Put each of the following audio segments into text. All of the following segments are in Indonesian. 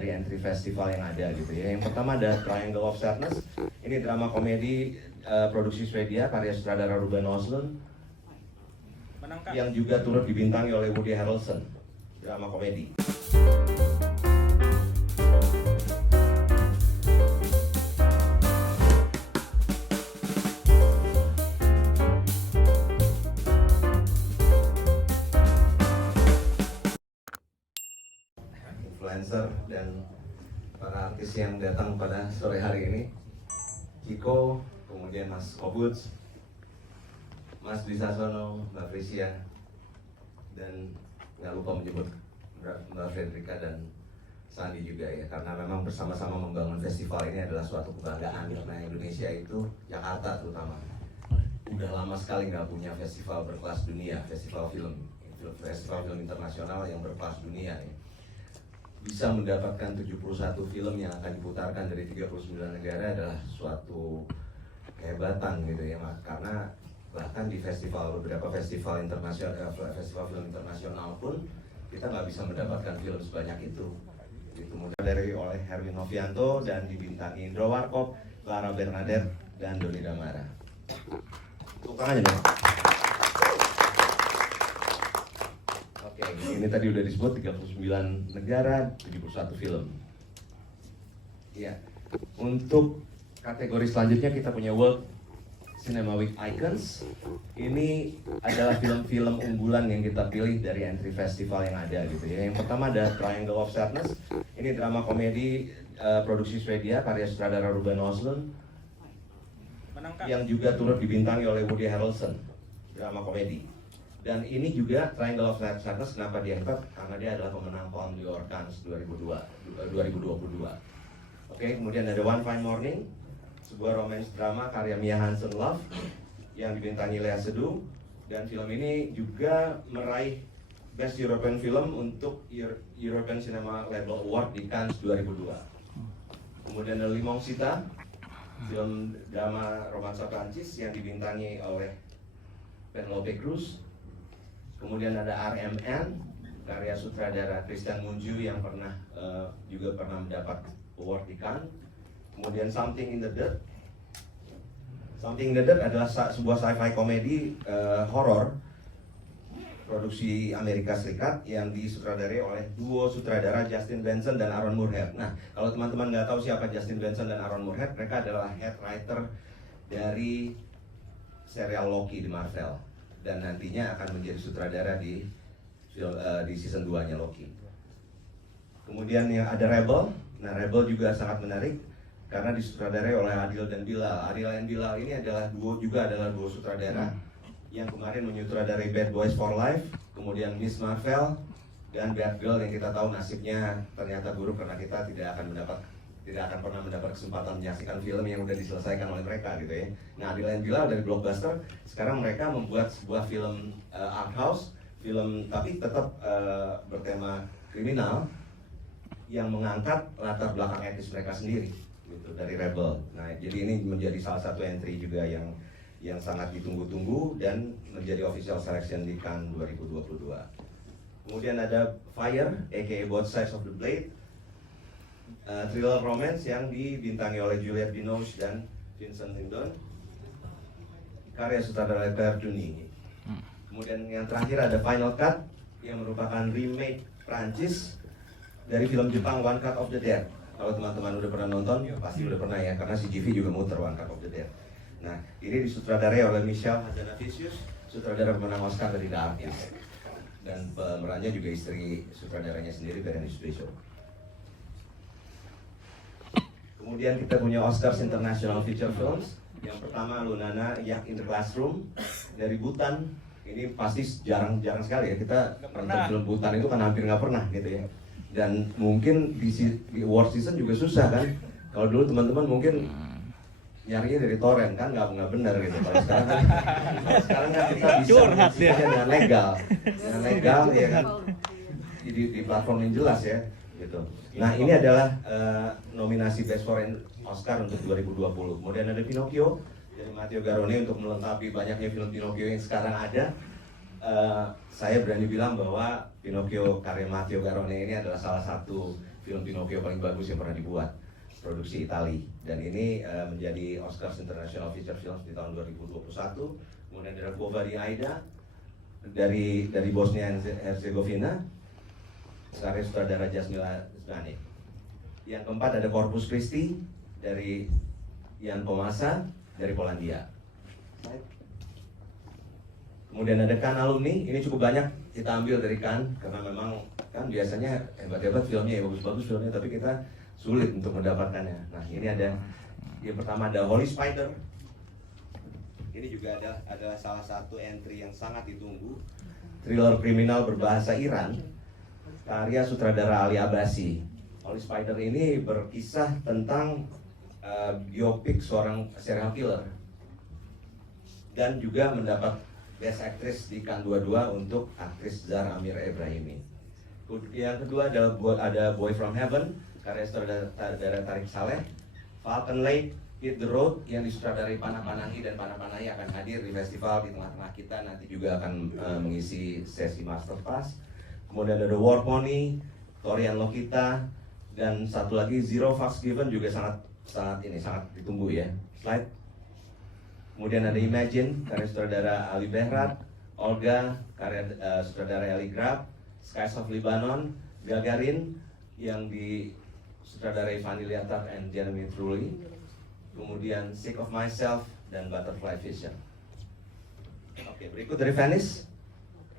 dari entry festival yang ada gitu ya. Yang pertama ada Triangle of Sadness. Ini drama komedi produksi Swedia karya sutradara Ruben Östlund yang juga turut dibintangi oleh Woody Harrelson. Drama komedi. Influencer dan para artis yang datang pada sore hari ini, Ciko, kemudian Mas Kobuts, Mas Dwi Sasono, Mbak Frisia, dan nggak lupa menyebut Mbak Fredrika dan Sandi juga ya, karena memang bersama-sama membangun festival ini adalah suatu kebanggaan karena Indonesia itu, Jakarta terutama, udah lama sekali nggak punya festival berkelas dunia, festival film internasional yang berkelas dunia ya. Bisa mendapatkan 71 film yang akan diputarkan dari 39 negara adalah suatu kehebatan gitu ya, karena bahkan di beberapa festival internasional, festival film internasional pun kita nggak bisa mendapatkan film sebanyak itu. Itu dari oleh Herwin Novianto dan dibintangi Indro Warkop, Clara Bernadette, dan Doni Damara. Tepuk tangan aja dong. Oke, ini tadi udah disebut 39 negara, 71 film. Ya, untuk kategori selanjutnya kita punya World Cinema Week Icons. Ini adalah film-film unggulan yang kita pilih dari entry festival yang ada gitu ya. Yang pertama ada Triangle of Sadness. Ini drama komedi produksi Swedia karya sutradara Ruben Östlund yang juga turut dibintangi oleh Woody Harrelson. Drama komedi. Dan ini juga Triangle of Sadness, kenapa dia hebat? Karena dia adalah pemenang Palme d'Or Cannes 2022. Oke, kemudian ada One Fine Morning, sebuah romance drama karya Mia Hansen-Løve yang dibintangi Lea Seydoux, dan film ini juga meraih Best European Film untuk European Cinema Label Award di Cannes 2002. Kemudian ada Limong Sita, film drama romansa Prancis yang dibintangi oleh Penelope Cruz. Kemudian ada RMN, karya sutradara Christian Mungiu yang juga pernah mendapat award di Cannes. Kemudian Something in the Dirt. Something in the Dirt adalah sebuah sci-fi komedi horor produksi Amerika Serikat yang disutradarai oleh duo sutradara Justin Benson dan Aaron Moorhead. Nah, kalau teman-teman nggak tahu siapa Justin Benson dan Aaron Moorhead, mereka adalah head writer dari serial Loki di Marvel. Dan nantinya akan menjadi sutradara di season 2-nya Loki. Kemudian yang ada Rebel. Nah, Rebel juga sangat menarik karena disutradarai oleh Adil dan Bilal. Adil dan Bilal ini adalah duo sutradara yang kemarin menyutradarai Bad Boys for Life, kemudian Miss Marvel, dan Bad Girl yang kita tahu nasibnya ternyata buruk karena kita tidak akan pernah mendapat kesempatan menyaksikan film yang udah diselesaikan oleh mereka gitu ya. Nah, Adil dan Bilal dari Blockbuster, sekarang mereka membuat sebuah film art house, film tapi tetap bertema kriminal yang mengangkat latar belakang etis mereka sendiri gitu, dari Rebel. Nah, jadi ini menjadi salah satu entry juga yang sangat ditunggu-tunggu dan menjadi official selection di Cannes 2022. Kemudian ada Fire, aka Both Sides of the Blade, thriller romance yang dibintangi oleh Juliette Binoche dan Vincent Lindon, karya sutradara Claire Denis. Kemudian yang terakhir ada Final Cut yang merupakan remake Prancis dari film Jepang One Cut of the Dead. Kalau teman-teman udah pernah nonton, pasti udah pernah ya, karena CGV juga muter One Cut of the Dead. Nah, ini disutradarai oleh Michel Hazanavicius, sutradara pemenang Oscar dari The Artist. Dan pemerannya juga istri sutradaranya sendiri, Berenice Bejo. Kemudian kita punya Oscars International Feature Films. Yang pertama Lunana Yak in the Classroom dari Bhutan. Ini pasti jarang sekali ya, kita nonton film Bhutan itu kan hampir nggak pernah gitu ya. Dan mungkin di award season juga susah kan. Kalau dulu teman-teman mungkin nyarinya dari torrent kan, nggak benar gitu. Kalau sekarang kan kita bisa menyaksikannya dengan legal ya kan, di platform yang jelas ya gitu. Nah, ini adalah nominasi Best Foreign Oscar untuk 2020. Kemudian ada Pinocchio dari Matteo Garrone untuk melengkapi banyaknya film Pinocchio yang sekarang ada. Saya berani bilang bahwa Pinocchio karya Matteo Garrone ini adalah salah satu film Pinocchio paling bagus yang pernah dibuat, produksi Itali. Dan ini menjadi Oscars International Feature Films di tahun 2021. Kemudian ada Kova di Aida dari Bosnia Herzegovina, karya sutradara Jasmila Zbanic. Yang keempat ada Corpus Christi dari Jan Komasa dari Polandia. Kemudian ada Cannes Alumni, ini cukup banyak kita ambil dari Cannes karena memang kan biasanya hebat-hebat filmnya, ya bagus-bagus filmnya, tapi kita sulit untuk mendapatkannya. Nah, ini ada yang pertama ada Holy Spider. Ini juga adalah salah satu entry yang sangat ditunggu. Thriller kriminal berbahasa Iran, karya sutradara Ali Abbasi. Holy Spider ini berkisah tentang biopik seorang serial killer dan juga mendapat Best Actress di Cannes 22 untuk aktris Zahra Amir Ebrahimi. Yang kedua ada Boy From Heaven, karya sutradara Tarik Saleh. Falcon Lake, Hit the Road yang disutradarai Panah Panahi, dan Panah Panahi akan hadir di festival di tengah-tengah kita, nanti juga akan mengisi sesi masterclass. Kemudian ada War Pony, Torian Lokita, dan satu lagi Zero Fucks Given juga sangat ditunggu ya. Slide. Kemudian ada Imagine, karya sutradara Ali Behrat. Olga, karya sutradara Eli Grab. Skies of Lebanon, Gagarin yang disutradarai Fanny Liatat and Jeremy Trulli. Kemudian Sick of Myself dan Butterfly Vision. Oke, berikut dari Venice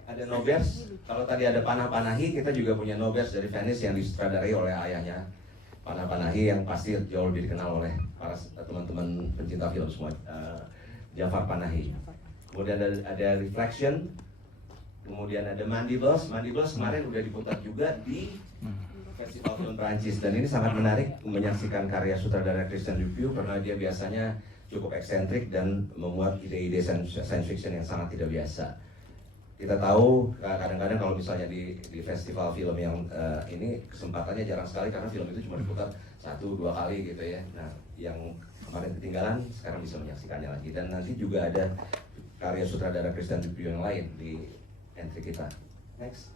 ada Nobers. Kalau tadi ada Panah Panahi, kita juga punya Nobers dari Venice yang disutradarai oleh ayahnya Panah Panahi, yang pasti jauh lebih dikenal oleh para teman-teman pencinta film semua, Jafar Panahi. Kemudian ada Reflection. Kemudian ada Mandibles. Mandibles kemarin udah diputar juga di Festival Film Perancis, dan ini sangat menarik menyaksikan karya sutradara Christian Dupuy karena dia biasanya cukup eksentrik dan memuat ide-ide science fiction yang sangat tidak biasa. Kita tahu kadang-kadang kalau misalnya di festival film yang ini kesempatannya jarang sekali karena film itu cuma diputar 1-2 kali gitu ya. Nah, yang kemarin ketinggalan sekarang bisa menyaksikannya lagi, dan nanti juga ada karya sutradara Christian Dupuy yang lain di entry kita. Next.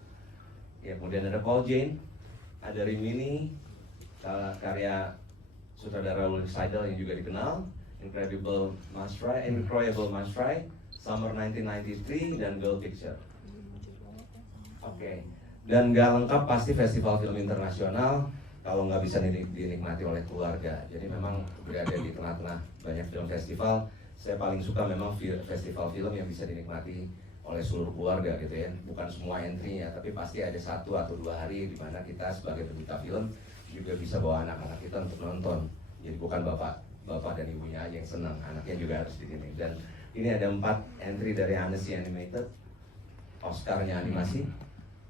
Ya, kemudian ada Paul Jane, ada Rimini, karya sutradara Ulrich Seidel yang juga dikenal, Incredible Must Try, Summer 1993, dan Girl Picture. Oke. Dan nggak lengkap pasti festival film internasional kalau nggak bisa dinikmati oleh keluarga. Jadi memang berada di tengah-tengah banyak film festival, saya paling suka memang festival film yang bisa dinikmati oleh seluruh keluarga gitu ya. Bukan semua entry-nya, tapi pasti ada 1 atau 2 hari di mana kita sebagai pecinta film juga bisa bawa anak-anak kita untuk nonton. Jadi bukan bapak dan ibunya aja yang senang, anaknya juga harus di sini. Dan ini ada 4 entry dari Annecy Animated, Oscar-nya animasi.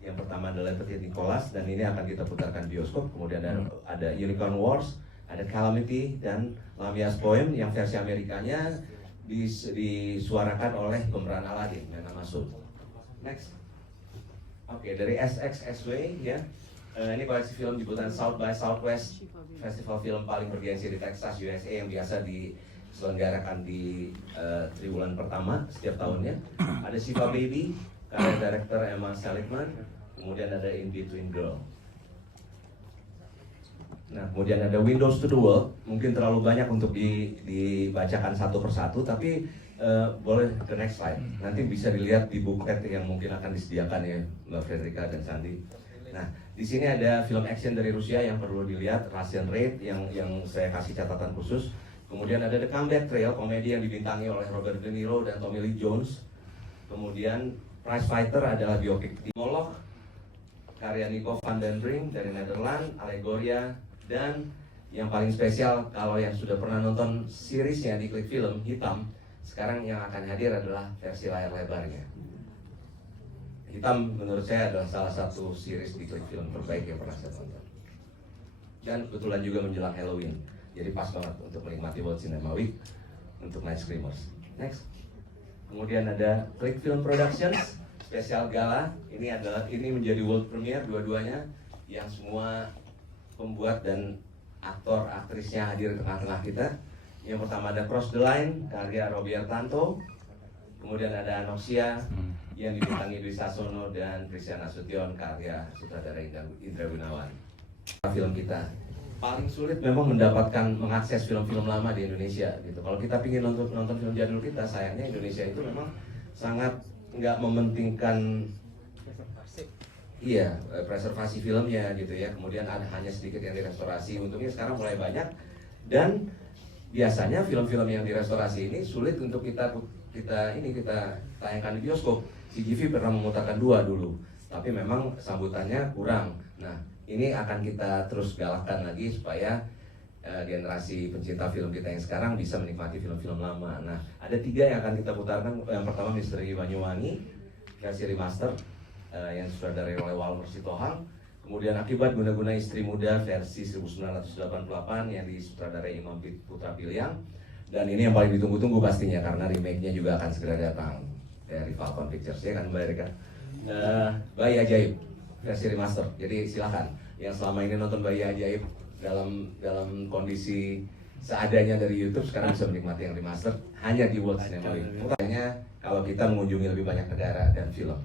Yang pertama adalah Petit Nicholas, dan ini akan kita putarkan bioskop. Kemudian ada Unicorn Wars, ada Calamity, dan Lamia's Poem yang versi Amerikanya disuarakan oleh pemeran Aladdin, Nana Masud. Next. Oke, dari SXSW ya. Ini koleksi film jemputan South by Southwest, festival film paling bergengsi di Texas, USA, yang biasa diselenggarakan di triwulan pertama setiap tahunnya. Ada Shiva Baby, karya director Emma Seligman. Kemudian ada In Between Girl. Nah, kemudian ada Windows to the World. Mungkin terlalu banyak untuk dibacakan satu persatu, tapi boleh ke next slide. Nanti bisa dilihat di booklet yang mungkin akan disediakan ya Mbak Fredrika dan Sandi. Nah, di sini ada film action dari Rusia yang perlu dilihat, Russian Raid yang saya kasih catatan khusus. Kemudian ada The Comeback Trail, komedi yang dibintangi oleh Robert De Niro dan Tommy Lee Jones. Kemudian Prize Fighter adalah biopik di Moloch, karya Nico van den Brink dari Nederland, Allegoria, dan yang paling spesial kalau yang sudah pernah nonton seriesnya di Klik Film Hitam, sekarang yang akan hadir adalah versi layar lebarnya. Hitam menurut saya adalah salah satu series di Klik Film terbaik yang pernah saya tonton. Dan kebetulan juga menjelang Halloween, jadi pas banget untuk menikmati World Cinema Week untuk Night Screamers. Next. Kemudian ada Klik Film Productions Special Gala. Ini menjadi world premiere dua-duanya, yang semua pembuat dan aktor aktrisnya hadir di tengah-tengah kita. Yang pertama ada Cross the Line, karya Robier Tanto. Kemudian ada Anoxia yang dibintangi Dwi Sasono dan Christian Nasution, karya sutradara Indra Gunawan. film kita. Paling sulit memang mendapatkan mengakses film-film lama di Indonesia gitu. Kalau kita ingin nonton film jadul kita, sayangnya Indonesia itu memang sangat nggak mementingkan preservasi filmnya gitu ya. Kemudian ada hanya sedikit yang direstorasi. Untungnya sekarang mulai banyak, dan biasanya film-film yang direstorasi ini sulit untuk kita tayangkan di bioskop. CGV pernah memutarkan 2 dulu, tapi memang sambutannya kurang. Nah, ini akan kita terus galakkan lagi supaya generasi pencinta film kita yang sekarang bisa menikmati film-film lama. Nah, ada 3 yang akan kita putarkan. Yang pertama Misteri Banyuwangi versi remaster yang disutradarai oleh Walmer Sitohang. Kemudian Akibat Guna-Guna Istri Muda versi 1988 yang disutradarai Imam Putra Piliang. Dan ini yang paling ditunggu-tunggu pastinya karena remake-nya juga akan segera datang dari Falcon Pictures, ya kan Mbak Erika? Bayi Ajaib versi remaster. Jadi silakan yang selama ini nonton Bayi Ajaib dalam kondisi seadanya dari YouTube, sekarang bisa menikmati yang remaster hanya di World Cinema Week. Makanya kalau kita mengunjungi lebih banyak negara dan film.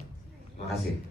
Makasih.